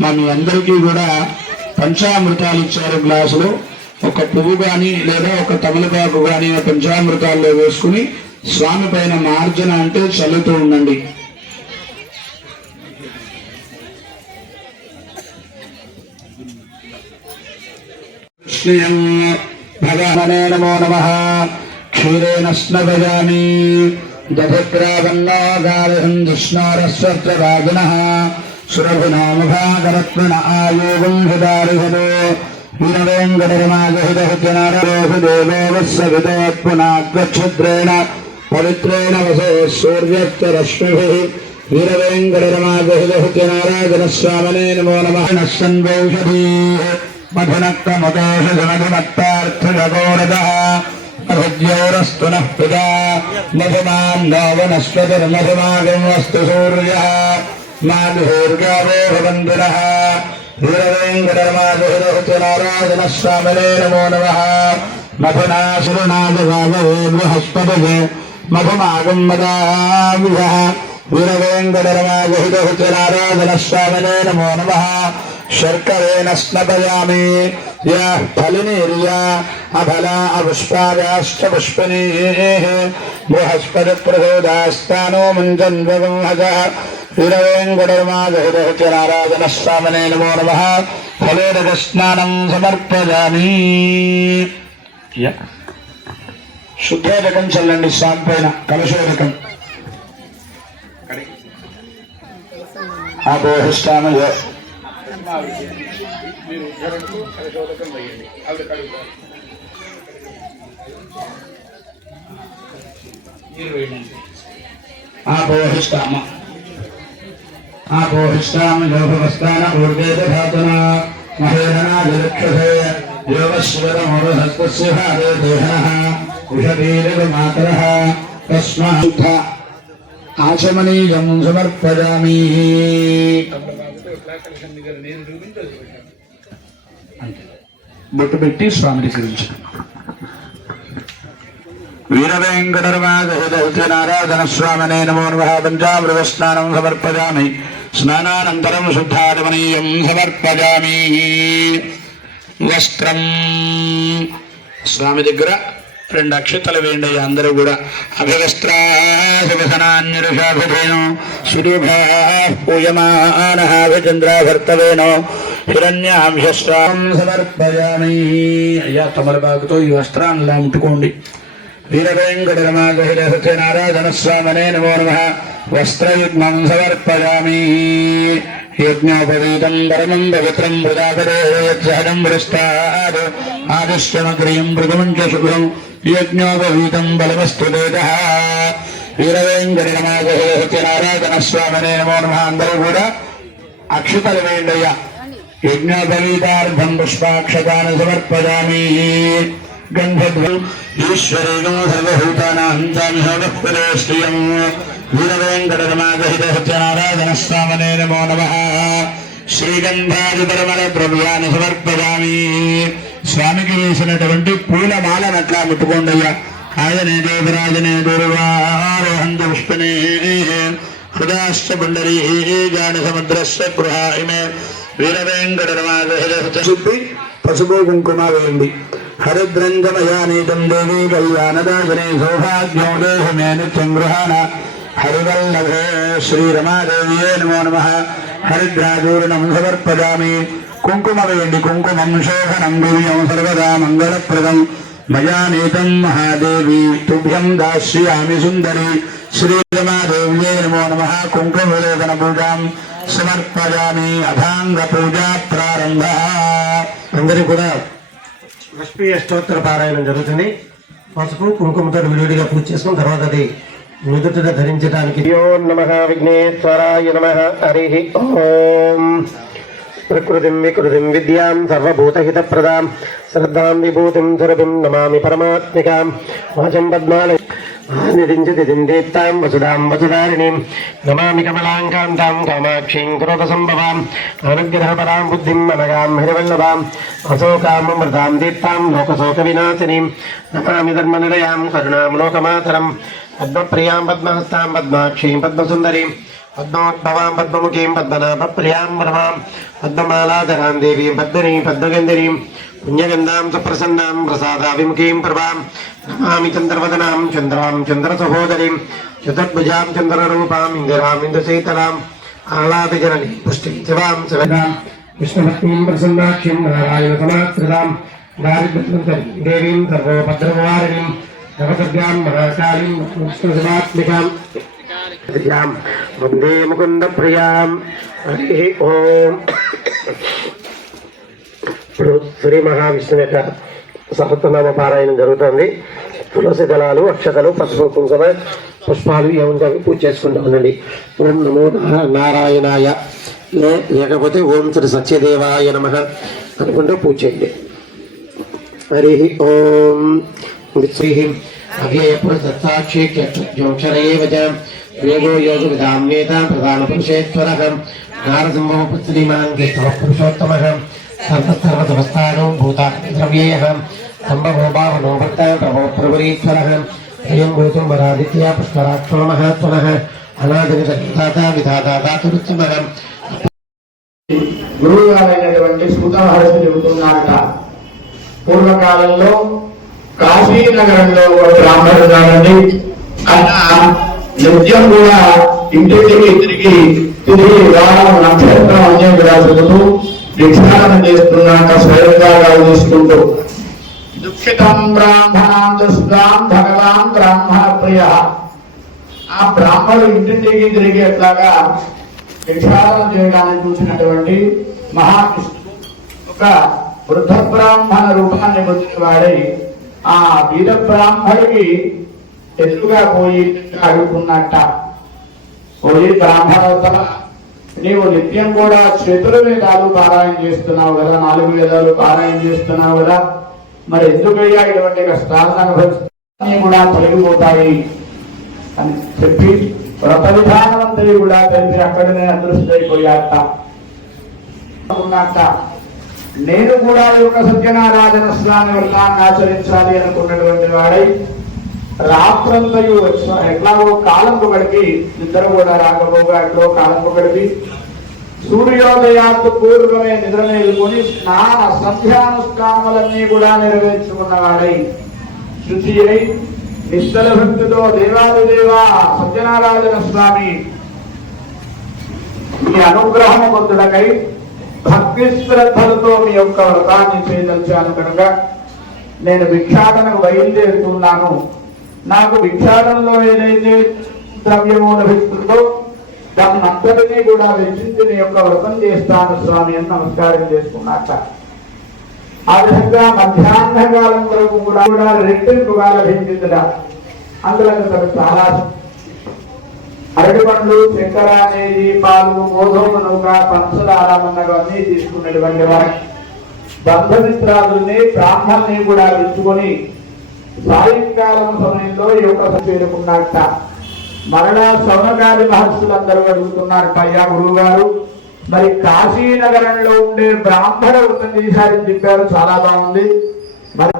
మా మీ అందరికీ కూడా పంచామృతాలు ఇచ్చారు గ్లాసులో. ఒక పువ్వు కానీ లేదా ఒక తమలపాకు కానీ పంచామృతాల్లో వేసుకుని స్వామి పైన మార్జన అంటే చల్లుతూ ఉండండి. కృష్ణయం భగవనే నమో నమ. క్షీరేణ స్నభజామి. దధిగ్రావన్నోగారహం सुरभुनामुखाकरत्मन आयोगम् हृदारिहदो। वीरवेङ्कटरमागहितहुत्यनारोहदेवोवत्सवितोत्पुनाग्रच्छद्रेण पवित्रेण वसे सूर्यत्तरश्मिभिः वीरवेङ्कटरमागहितहुत्यनाराजनस्वामने नमो नमः। नस्सन्वौषधीः मधुनक्कमदोषधनघमत्तार्थजगोरदः अभुज्योरस्तु नः पिता। मधुमाम् नो सूर्यः। మాధుర్గావో భవంతునः స్వామినే నమో నమ మధునా సురునాగవాగవే బృహస్పతిగే మధుమాగం మదావిహ స్వామినే నమో నమ శర్కరేణ స్నపయామి యా ఫలినీర్యా అఫలా అపుష్పాగాశ్చ పుష్పనీ బృహస్పతి ప్రచోదాస్తానో ముంజన్వగంహజ వీరవేంకటరమాగహితహునారాజన స్వామనే నమో నమః ఫలేరక స్నానం సమర్పయామి యా. శుద్ధోదకం చల్లండి స్వామి పైన కలశోదకం ఆపోహిష్టామయ ఆపోహిష్టామ ఆపోహిష్టామ యోగవస్థాన ఊర్వేద ధాతున మహేరణాజలక్షసే యోగశివరమోరహస్తస్య భారే దేహనః ఉషధీరమాతరः తస్మాత్ ఆచమనీయం సమర్పయామి. బొట్టు పెట్టి స్వామిని గురించి. వీరవేంకటర్మాగహుదౌత్యనారాధన స్వామినే నమో నమః. పంచామృత స్నానం సమర్పయామి. స్నానానంతరం శుద్ధాచమనీయం సమర్పయామి వస్త్రం. స్వామి దగ్గర రెండు అక్షతలు వేయండి అందరూ కూడా. అభివస్త్రాభిధనాన్యరుషాభిధేనో సుదీర్ఘా పూయమానహాభిచంద్రాభర్తవేనో హిరణ్యాంశస్వాం సమర్పయామి అయ్యా బాగుతో ఈ వస్త్రాన్ని ముట్టుకోండి. వీరవేంకటరమాగహిర సత్యనారాయణ నమో నమ వస్త్రయుగ్మం సమర్పయామి యజ్ఞోపవీతం పరమం పవిత్రం మృదాపరేహం వృష్టాద్ ఆదిశ్యమగ్రియం మృగమం చ శుభ్రం యజ్ఞోపవీతం బలమస్తు దేద వీరవేంకటరమాగహిర సత్యనారాయణ నమో నమ అందరూ కూడా అక్షతలు వేయండయ్యా యజ్ఞోపవీతార్థం పుష్పాక్షతాన్ని సమర్పయామి గంధద్వం ఈశ్వరేణో సర్వభూతానాంతామిహోగఃపరేష్టియం వీరవేంకటరమాగహిత సత్యనారాయణ స్వామనే నమో నమ శ్రీగంధాదిపరమల ద్రవ్యాన్ని సమర్పయామి స్వామికి వేసినటువంటి పూల మాలనట్లా ముట్టుకోండి అయ్యా ఆయనే దేవరాజనే దుర్వారోహంత పుష్పనే హృదాశ్చ పుండరీ జాని సముద్రస్య గృహాయిమే వీరవేంకటరమాగహిత చెప్పి పసుపు కుంకుమ వేయండి. హరిద్రంగమయానీతం దేవీ కళ్యాణదాసనే సౌభాగ్యం దేహమే నిత్యం గృహాణ హరివల్లభే శ్రీరమాదేవియే నమో నమ. హరిద్రాచూర్ణం సమర్పయామి కుంకుమ వేండి కుంకుమం శోభనం దివ్యం సర్వదా మంగళప్రదం. మయా నీతం మహాదేవి తుభ్యం దాస్యామి సుందరి. శ్రీరమాదేవ్యే నమో నమ. కుంకుమ విలేపన పూజాం సమర్పయామి అథాంగ పూజా ప్రారంభ. అందరూ కూడా లక్ష్మీ అష్టోత్తర పారాయణం జరుగుతుంది. పసుపు కుంకుమతో విడివిడిగా పూజ చేసుకున్న తర్వాత అది నుదుటిగా ధరించడానికి నమ విఘ్నేశ్వరాయ నమ హరి ఓం. ప్రకృతిం వికృతిం విద్యాం సర్వభూతహితప్రదాం. శ్రద్ధాం విభూతిం సురభిం నమామి పరమాత్మికాం. వాచం పద్మాలయ నిధించతి దిందీప్తాం వసుదాం వసుధారిణీం నమామి కమలాంకాంతాం కామాక్షీం క్రోధ సంభవాం అనుగ్రహపరాం బుద్ధిం మనగాం హరివల్లభాం అశోకామృతాం దీప్తాం లోకశోక వినాశినీం నమామి ధర్మనిలయాం కరుణాం లోకమాతరం పద్మప్రియాం పద్మహస్తాం పద్మాక్షీం పద్మసుందరీం పద్మోద్భవాం పద్మముఖీం పద్మనాభ ప్రియాం పరమాం పద్మమాలాధరాం దేవీం పద్మనీం పద్మగంధరీం పుణ్యగంధాం సుప్రసన్నాం ప్రసాదాభిముఖీం ప్రభాం నమామి చంద్రవదనాం చంద్రాం చంద్రసహోదరీం చతుర్భుజాం చంద్రరూపాం ఇందిరాం ఇంద్రశీతలాం ఆహ్లాదజనని పుష్టిం శివాం శివరాం విష్ణుభక్తిం ప్రసన్నాక్షిం నారాయణ సమాశ్రితాం దారిద్ర్యం దేవీం సర్వోపద్రవారిణీం నవసర్గాం మహాకాళీం విష్ణుసమాత్మికాం వందే ముకుంద ప్రియాం హరి ఓం ఇప్పుడు శ్రీ మహావిష్ణువు యొక్క సహస్రనామ పారాయణం జరుగుతుంది. తులసి దళాలు అక్షతలు పసుపు కుంకుమ పుష్పాలు ఏముంటాయి పూజ చేసుకుంటూ ఉండండి. ఓం నమో నారాయణాయ. లేకపోతే ఓం శ్రీ సత్యదేవాయ నమ అనుకుంటూ పూజ చేయండి. హరి ఓం. శ్రీ అవ్యయ పురుషాక్షి జ్యోక్షరేవ చ యోగ విధాన్యేత ప్రధాన పురుషేశ్వర నారసింహ పుత్రీమాన్ పురుషోత్తమ. సర్వసర్వసమస్తానో భూతా ద్రవ్యేయ సంభవో భావనో అయం భూతం పుష్కరాక్షో మహాత్మన అనాదిత విధాత విధాత గురువు గారైనటువంటి సూత మహర్షి చెబుతున్నారట. పూర్వకాలంలో కాశీ నగరంలో ఒక బ్రాహ్మణుడు కాదండి ఆయన నిత్యం కూడా ఇంటింటికి తిరిగి తిరిగి వారం నక్షత్రం అన్యం కూడా చదువుతూ భిక్షాటన చేస్తున్నాక స్వయంగా చూసుకుంటూ దుఃఖితం బ్రాహ్మణాం దుష్టాం భగవాన్ బ్రాహ్మణ ప్రియ ఆ బ్రాహ్మణుడు ఇంటింటికి తిరిగి ఎట్లాగా భిక్షాటన చేయడానికి చూసినటువంటి మహాకృష్ణుడు ఒక వృద్ధ బ్రాహ్మణ రూపాన్ని పొందిన వాడై ఆ వీర బ్రాహ్మడికి ఎదురుగా పోయి అడుగుతున్నట్ట పోయి బ్రాహ్మణోత్తమ నీవు నిత్యం కూడా చతుర వేదాలు పారాయణ చేస్తున్నావు కదా నాలుగు వేదాలు పారాయణ చేస్తున్నావు కదా. మరి ఎందుకయ్యా ఇటువంటి కష్టాలను అనుభవిస్తున్నా కూడా తొలగిపోతాయి అని చెప్పి వ్రత విధానమంతరి కూడా తెలిపి అక్కడనే అదృష్టమైపోయాట అనుకున్నట్ట నేను కూడా ఈ యొక్క సత్యనారాయణ స్వామి వ్రతాన్ని ఆచరించాలి అనుకున్నటువంటి వాడై రాత్రంతయు ఎట్లాగో కాలంకు గడిపి నిద్ర కూడా రాకపోగా ఎట్లో కాలంకు గడిపి సూర్యోదయాత్తు పూర్వమే నిద్ర మేలుకొని స్నాన సంధ్యానుష్ఠానములన్నీ కూడా నెరవేర్చుకున్నవాడై. శుచి అయి నిశ్చల భక్తితో దేవాది దేవా సత్యనారాయణ స్వామి. మీ అనుగ్రహం పొందుడకై భక్తి శ్రద్ధలతో మీ యొక్క వ్రతాన్ని చేయదలిచాను కనుక నేను భిక్షాటనకు బయలుదేరుతున్నాను. నాకు భిక్షాటంలో ఏదైతే ద్రవ్యము లభిస్తుందో దాన్ని అంతటినీ కూడా వెచ్చించి నీ యొక్క వ్రతం చేస్తాను స్వామి అని నమస్కారం చేసుకున్నాక ఆ విధంగా మధ్యాహ్న కాలం వరకు కూడా కూడా రెట్టింపుగా లభించిందిట. అందులో అతను చాలా అరటి పండ్లు చక్కెర అనేది పాలు గోధుమ నూక పంచదార అన్నీ తీసుకున్నటువంటి వారు బంధమిత్రాదుల్ని బ్రాహ్మణ్ణి కూడా తెచ్చుకొని సాయంకాలం సమయంలో ఈ యొక్క చేరుకున్నట్ట మరలా సౌనకాది మహర్షులందరూ అడుగుతున్నారట అయ్యా గురువు గారు మరి కాశీ నగరంలో ఉండే బ్రాహ్మణ వృత్తం చేశారని చెప్పారు చాలా బాగుంది. మరి